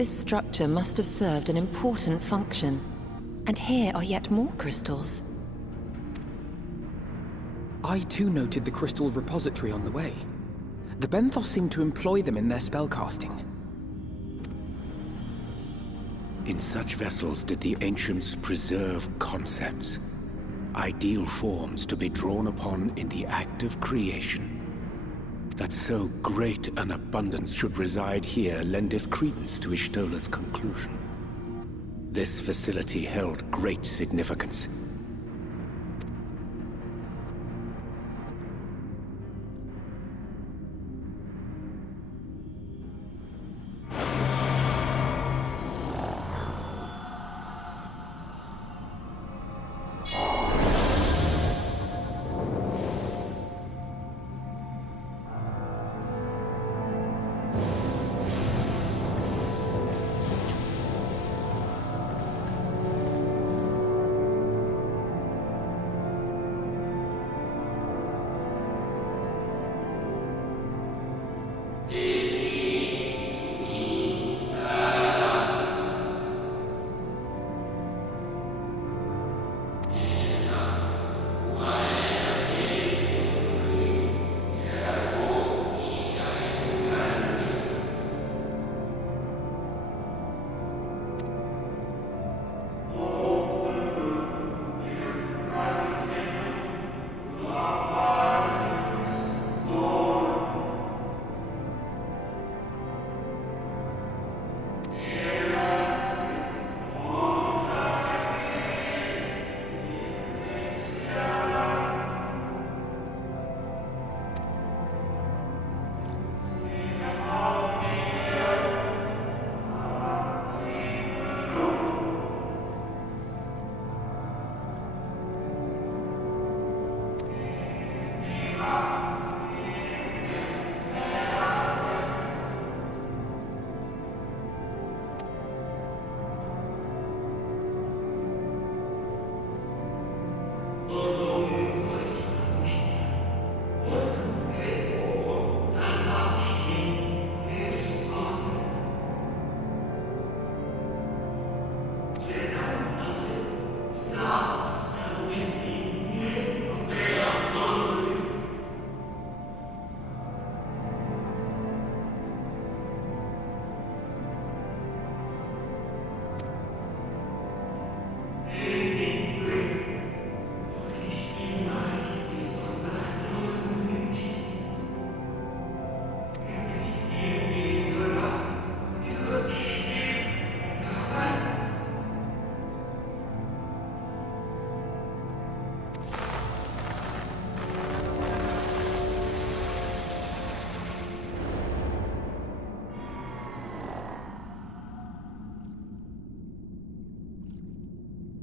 This structure must have served an important function. And here are yet more crystals. I too noted the crystal repository on the way. The Benthos seem to employ them in their spellcasting. In such vessels did the ancients preserve concepts, ideal forms to be drawn upon in the act of creation. That so great an abundance should reside here lendeth credence to Ishtola's conclusion. This facility held great significance.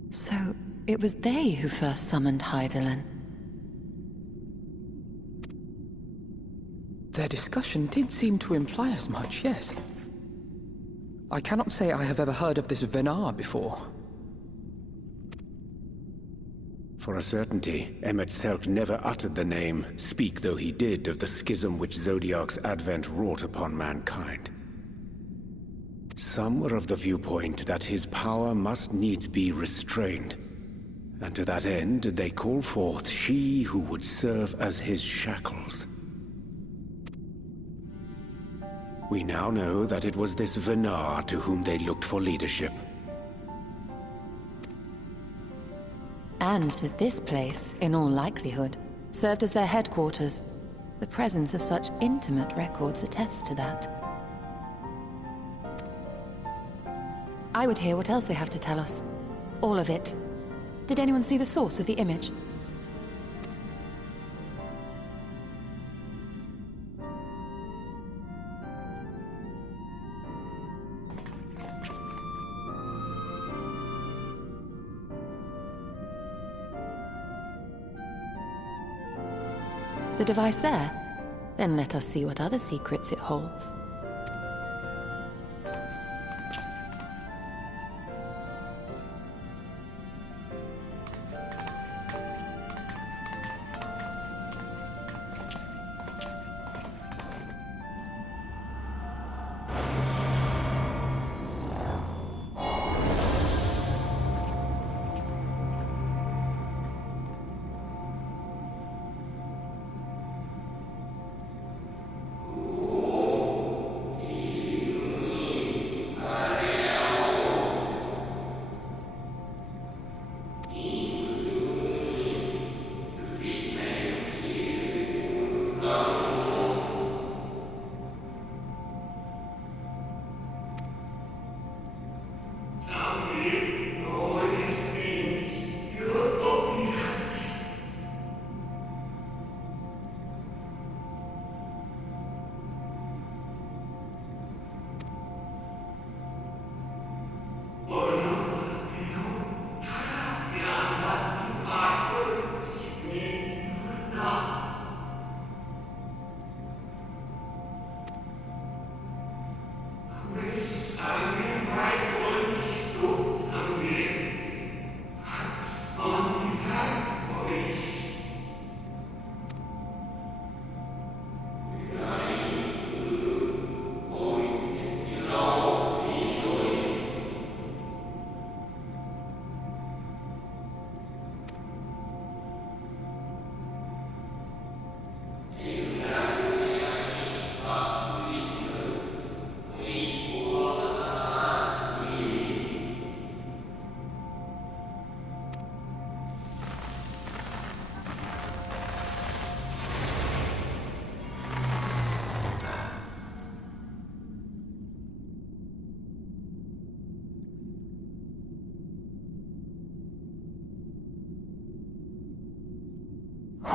So, it was they who first summoned Hydaelyn. Their discussion did seem to imply as much, yes. I cannot say I have ever heard of this Venar before. For a certainty, Emet-Selch never uttered the name, speak though he did of the schism which Zodiark's advent wrought upon mankind. Some were of the viewpoint that his power must needs be restrained, and to that end did they call forth she who would serve as his shackles. We now know that it was this Venar to whom they looked for leadership. And that this place, in all likelihood, served as their headquarters. The presence of such intimate records attests to that. I would hear what else they have to tell us. All of it. Did anyone see the source of the image? The device there? Then let us see what other secrets it holds.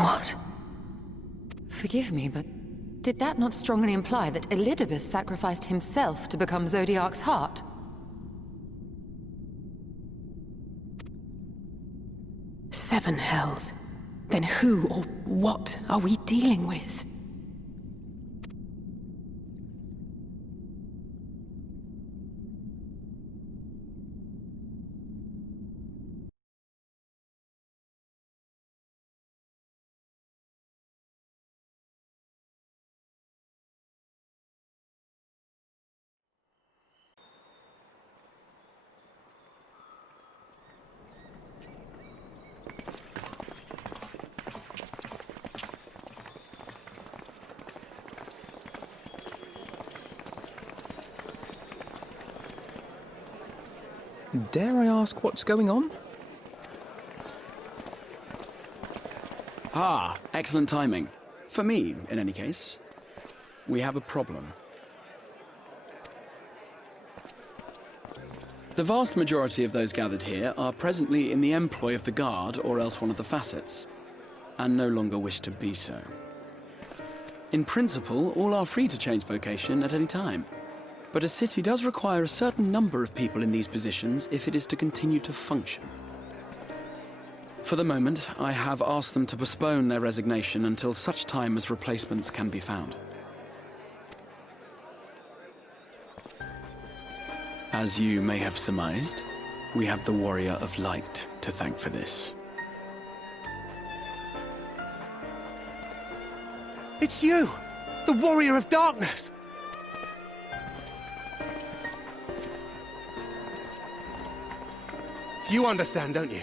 What? Forgive me, but did that not strongly imply that Elidibus sacrificed himself to become Zodiark's heart? Seven hells. Then who or what are we dealing with? Dare I ask what's going on? Ah, excellent timing. For me, in any case. We have a problem. The vast majority of those gathered here are presently in the employ of the Guard or else one of the facets, and no longer wish to be so. In principle, all are free to change vocation at any time. But a city does require a certain number of people in these positions if it is to continue to function. For the moment, I have asked them to postpone their resignation until such time as replacements can be found. As you may have surmised, we have the Warrior of Light to thank for this. It's you! The Warrior of Darkness! You understand, don't you?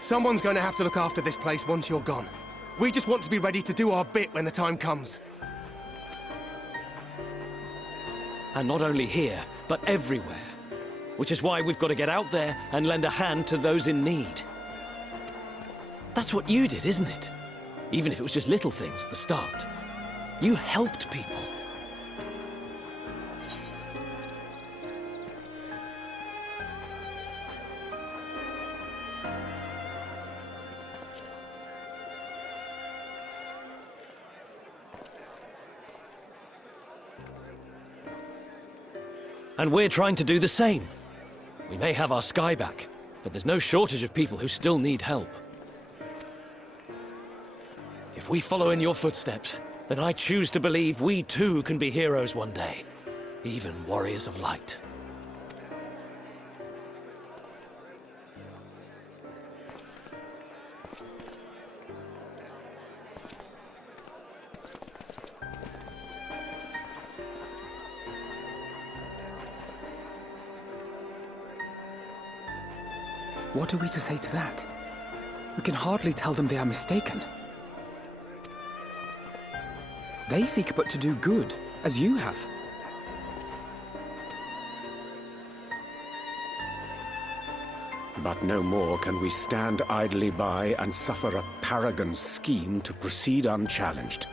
Someone's going to have to look after this place once you're gone. We just want to be ready to do our bit when the time comes. And not only here, but everywhere. Which is why we've got to get out there and lend a hand to those in need. That's what you did, isn't it? Even if it was just little things at the start. You helped people. And we're trying to do the same. We may have our sky back, but there's no shortage of people who still need help. If we follow in your footsteps, then I choose to believe we too can be heroes one day. Even warriors of light. What are we to say to that? We can hardly tell them they are mistaken. They seek but to do good, as you have. But no more can we stand idly by and suffer a paragon's scheme to proceed unchallenged.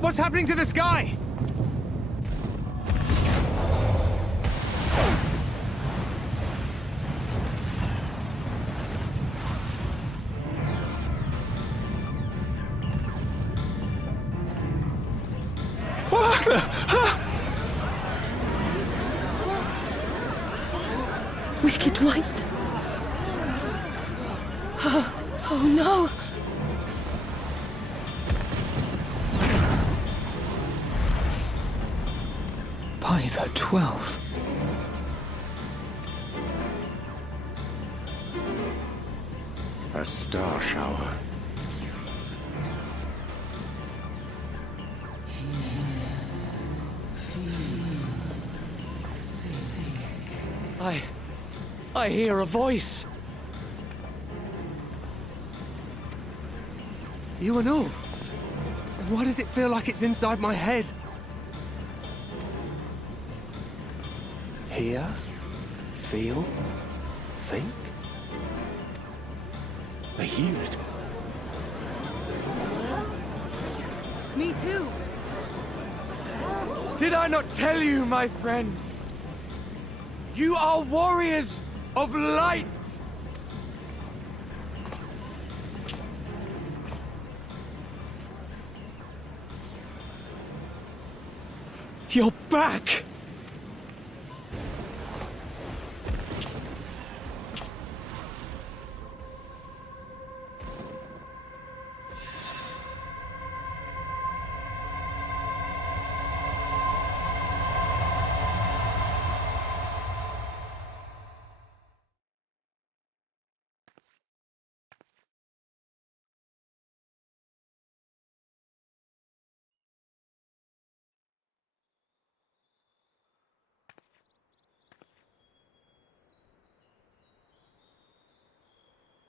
What's happening to the sky? What the? Wicked White. Oh no! By the 12. A star shower. I hear a voice. You and all. Why does it feel like it's inside my head? Hear, feel, think. I hear it. Me too. Did I not tell you, my friends? You are warriors of light! You're back!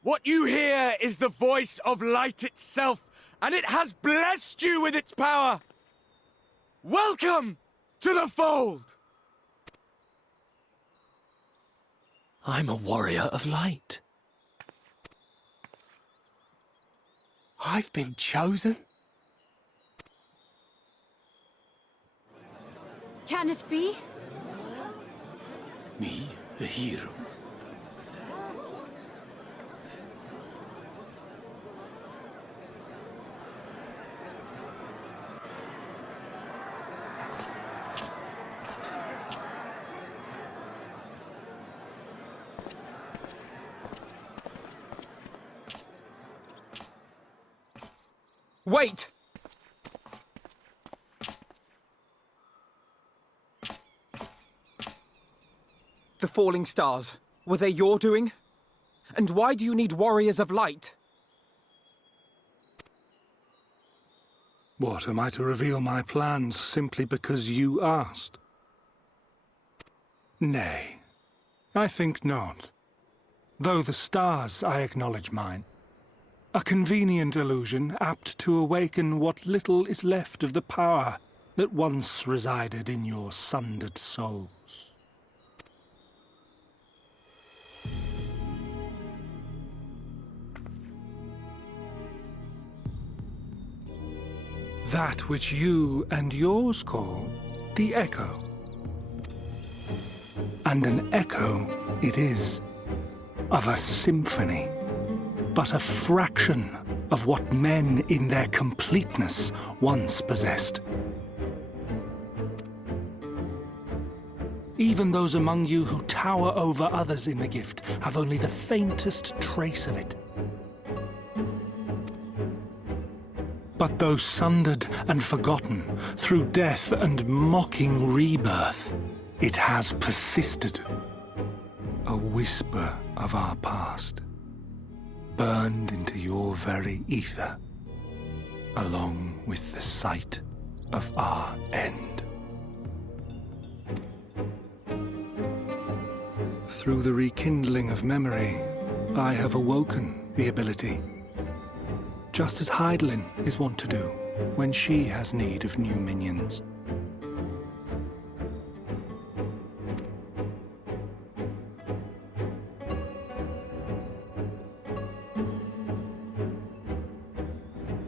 What you hear is the voice of light itself, and it has blessed you with its power. Welcome to the fold! I'm a warrior of light. I've been chosen? Can it be? Me, a hero. Wait! The falling stars, were they your doing? And why do you need warriors of light? What, am I to reveal my plans simply because you asked? Nay, I think not. Though the stars, I acknowledge mine. A convenient illusion apt to awaken what little is left of the power that once resided in your sundered souls. That which you and yours call the echo. And an echo it is, of a symphony. But a fraction of what men in their completeness once possessed. Even those among you who tower over others in the gift have only the faintest trace of it. But though sundered and forgotten through death and mocking rebirth, it has persisted. A whisper of our past. Burned into your very ether, along with the sight of our end. Through the rekindling of memory, I have awoken the ability, just as Heidelin is wont to do when she has need of new minions.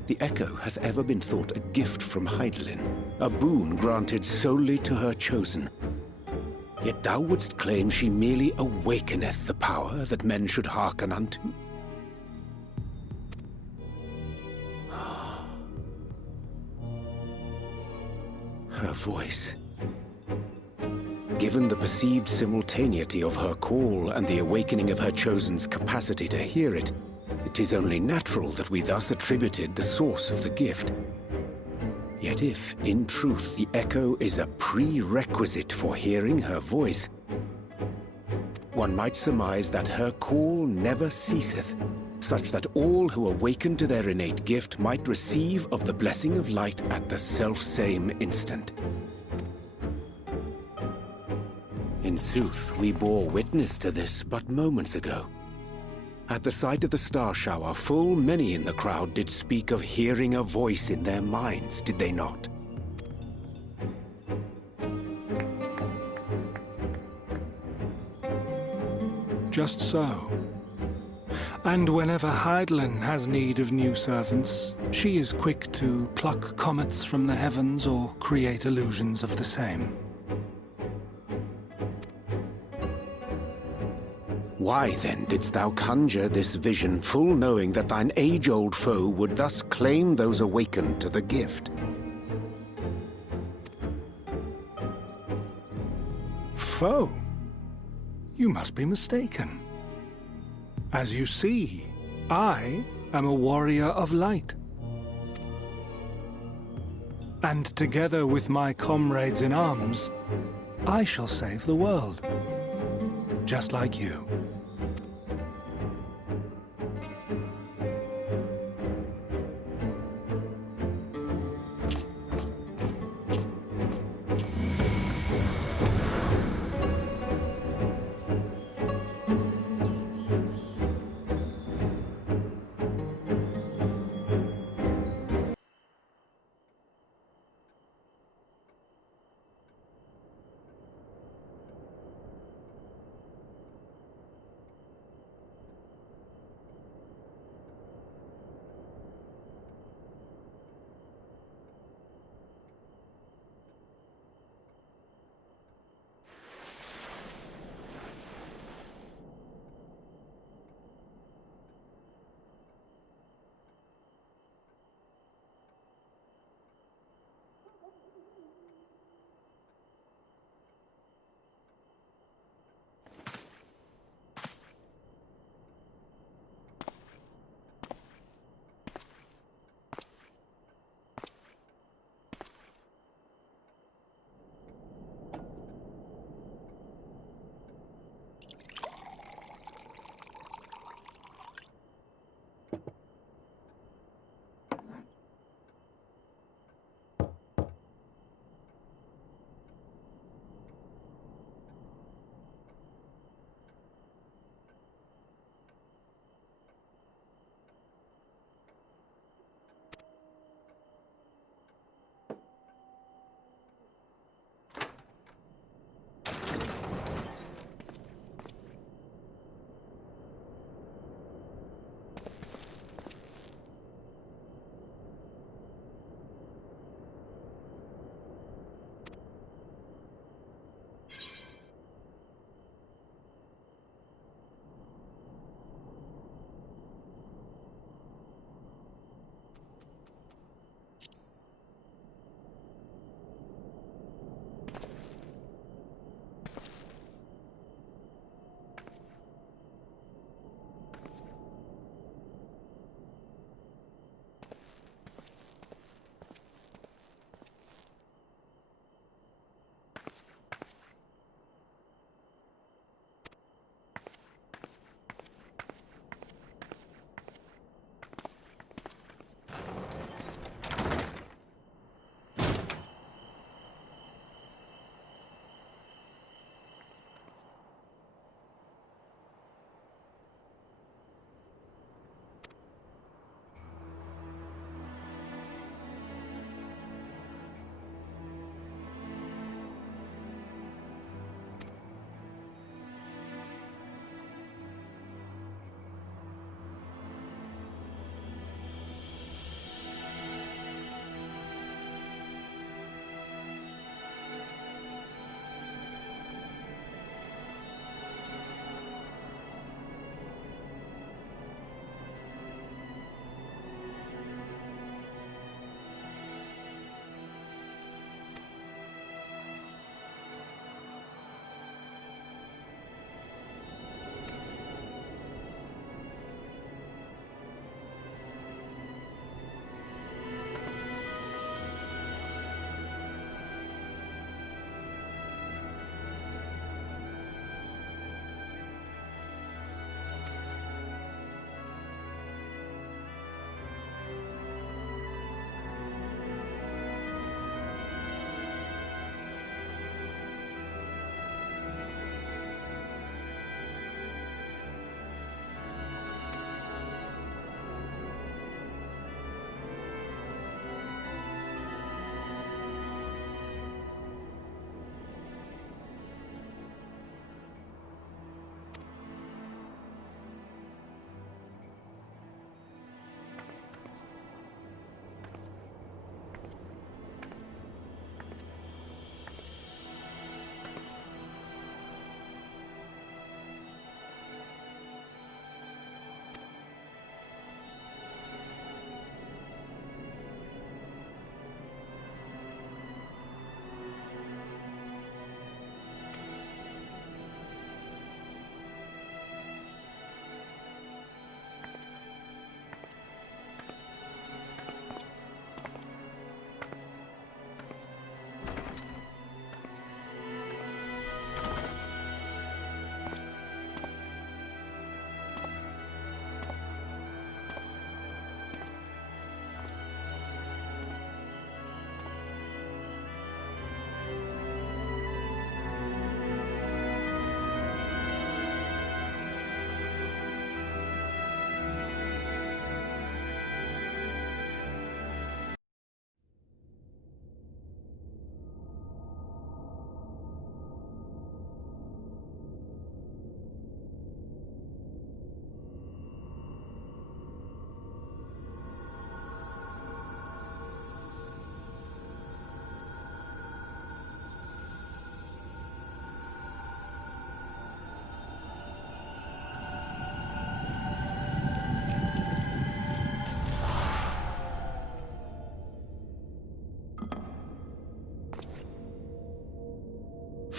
The Echo hath ever been thought a gift from Heidelin, a boon granted solely to her chosen. Yet thou wouldst claim she merely awakeneth the power that men should hearken unto? Her voice. Given the perceived simultaneity of her call and the awakening of her chosen's capacity to hear it, it is only natural that we thus attributed the source of the gift. Yet if, in truth, the echo is a prerequisite for hearing her voice, one might surmise that her call never ceaseth, such that all who awaken to their innate gift might receive of the blessing of light at the self-same instant. In sooth, we bore witness to this but moments ago. At the sight of the star shower, full many in the crowd did speak of hearing a voice in their minds, did they not? Just so. And whenever Hydaelyn has need of new servants, she is quick to pluck comets from the heavens or create illusions of the same. Why then didst thou conjure this vision, full knowing that thine age-old foe would thus claim those awakened to the gift? Foe? You must be mistaken. As you see, I am a warrior of light. And together with my comrades in arms, I shall save the world. Just like you.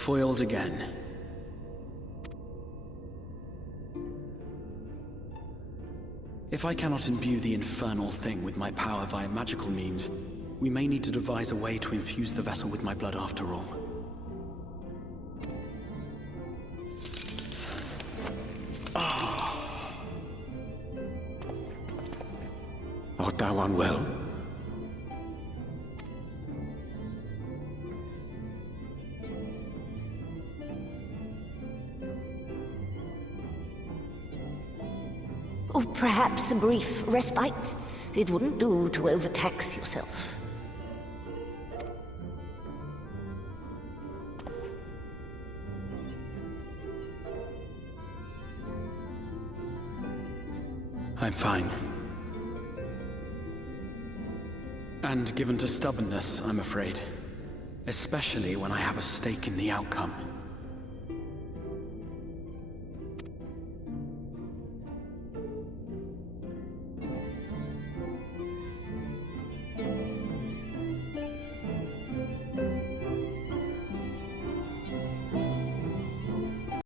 Foiled again. If I cannot imbue the infernal thing with my power via magical means, we may need to devise a way to infuse the vessel with my blood after all. Art thou unwell? Oh, perhaps a brief respite. It wouldn't do to overtax yourself. I'm fine. And given to stubbornness, I'm afraid. Especially when I have a stake in the outcome.